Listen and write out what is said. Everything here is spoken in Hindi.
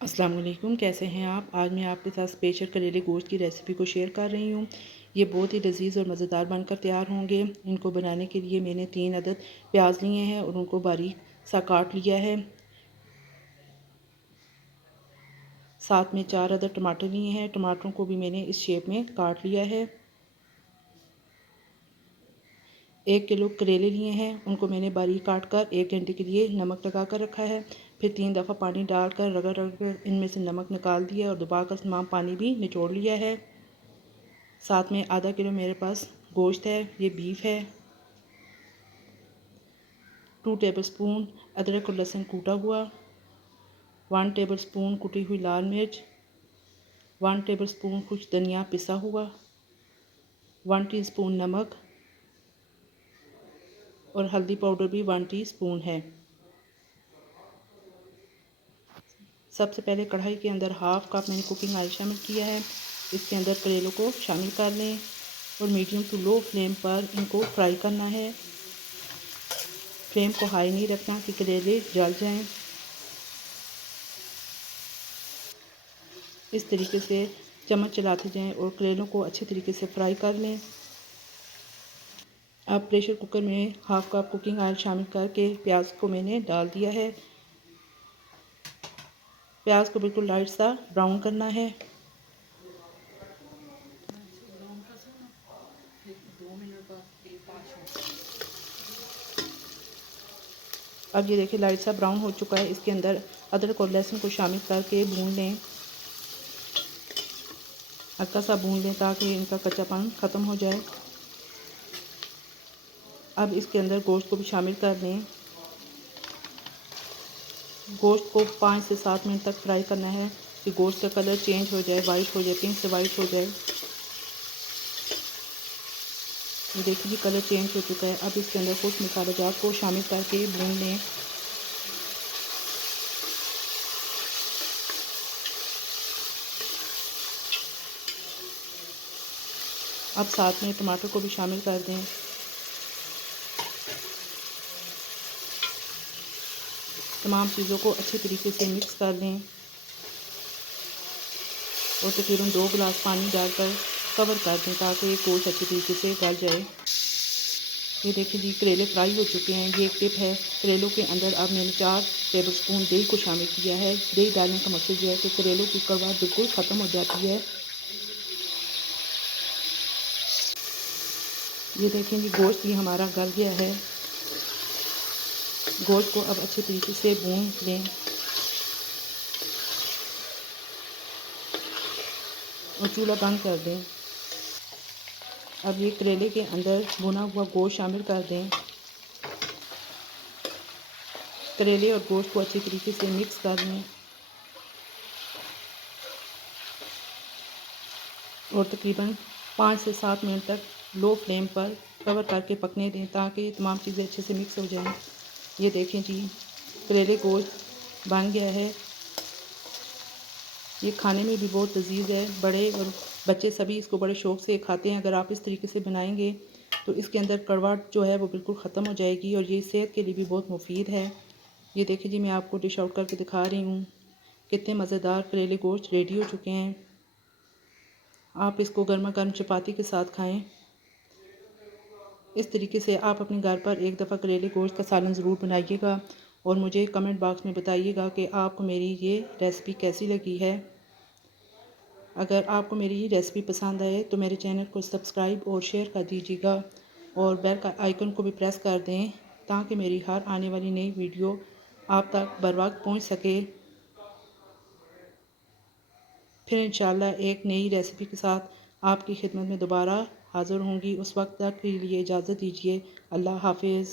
अस्सलाम वालेकुम, कैसे हैं आप। आज मैं आपके साथ स्पेशल करेले गोश्त की रेसिपी को शेयर कर रही हूँ। ये बहुत ही लजीज़ और मज़ेदार बनकर तैयार होंगे। इनको बनाने के लिए मैंने 3 अदद प्याज लिए हैं और उनको बारीक सा काट लिया है। साथ में 4 अदद टमाटर लिए हैं। टमाटरों को भी मैंने इस शेप में काट लिया है। 1 किलो करेले लिए हैं, उनको मैंने बारीक काट कर 1 घंटे के लिए नमक लगा कर रखा है। फिर 3 दफ़ा पानी डालकर रगड़ रगड़ इनमें से नमक निकाल दिया और दबाकर तमाम पानी भी निचोड़ लिया है। साथ में आधा किलो मेरे पास गोश्त है, ये बीफ है। 2 टेबलस्पून अदरक और लहसुन कूटा हुआ, 1 टेबलस्पून कुटी हुई लाल मिर्च, 1 टेबलस्पून कुछ धनिया पिसा हुआ, 1 टीस्पून नमक और हल्दी पाउडर भी 1 टीस्पून है। सबसे पहले कढ़ाई के अंदर हाफ कप मैंने कुकिंग ऑयल शामिल किया है। इसके अंदर करेलों को शामिल कर लें और मीडियम टू लो फ्लेम पर इनको फ्राई करना है। फ्लेम को हाई नहीं रखना कि करेले जल जाएं। इस तरीके से चम्मच चलाते जाएं और करेलों को अच्छे तरीके से फ्राई कर लें। अब प्रेशर कुकर में हाफ कप कुकिंग ऑयल शामिल करके प्याज को मैंने डाल दिया है। प्याज को बिल्कुल लाइट सा ब्राउन करना है। अब ये देखिए लाइट सा ब्राउन हो चुका है। इसके अंदर अदरक और लहसुन को शामिल करके भून लें, हल्का सा भून लें ताकि इनका कच्चापन ख़त्म हो जाए। अब इसके अंदर गोश्त को भी शामिल कर दें। गोश्त को 5 से 7 मिनट तक फ्राई करना है कि गोश्त का कलर चेंज हो जाए, वाइट हो जाए, पिंक से वाइट हो जाए। ये देखिए कलर चेंज हो चुका है। अब इसके अंदर कुछ मसाला जात को शामिल करके भून लें। अब साथ में टमाटर को भी शामिल कर दें। तमाम चीज़ों को अच्छे तरीके से मिक्स कर लें और तकरीबन 2 गिलास पानी डालकर कवर कर दें ताकि गोश्त अच्छे तरीके से गल जाए। ये देखिए जी करेले फ्राई हो चुके हैं। ये एक टिप है, करेलों के अंदर अब मैंने 4 टेबलस्पून दही को शामिल किया है। दही डालने का मकसद ये है कि करेलों की कड़वाहट बिल्कुल ख़त्म हो जाती है। ये देखें जी गोश्त भी हमारा गल गया है। गोश्त को अब अच्छे तरीके से भून लें और चूल्हा बंद कर दें। अब ये करेले के अंदर भुना हुआ गोश्त शामिल कर दें। करेले और गोश्त को अच्छे तरीके से मिक्स कर लें और तकरीबन 5 से 7 मिनट तक लो फ्लेम पर कवर करके पकने दें ताकि तमाम चीज़ें अच्छे से मिक्स हो जाएं। ये देखें जी करेले गोश्त बन गया है। ये खाने में भी बहुत लजीज है। बड़े और बच्चे सभी इसको बड़े शौक़ से खाते हैं। अगर आप इस तरीके से बनाएंगे तो इसके अंदर कड़वाहट जो है वो बिल्कुल ख़त्म हो जाएगी और ये सेहत के लिए भी बहुत मुफीद है। ये देखिए जी मैं आपको डिश आउट करके दिखा रही हूँ। कितने मज़ेदार करेले गोश्त रेडी हो चुके हैं। आप इसको गर्मा गर्म चपाती के साथ खाएं। इस तरीके से आप अपने घर पर एक दफ़ा करेले गोश्त का सालन ज़रूर बनाइएगा और मुझे कमेंट बॉक्स में बताइएगा कि आपको मेरी ये रेसिपी कैसी लगी है। अगर आपको मेरी ये रेसिपी पसंद आए तो मेरे चैनल को सब्सक्राइब और शेयर कर दीजिएगा और बेल का आइकन को भी प्रेस कर दें ताकि मेरी हर आने वाली नई वीडियो आप तक बर वक्त पहुँच सके। फिर इंशाल्लाह एक नई रेसिपी के साथ आपकी खिदमत में दोबारा हाज़िर होंगी। उस वक्त तक के लिए इजाज़त दीजिए। अल्लाह हाफिज़।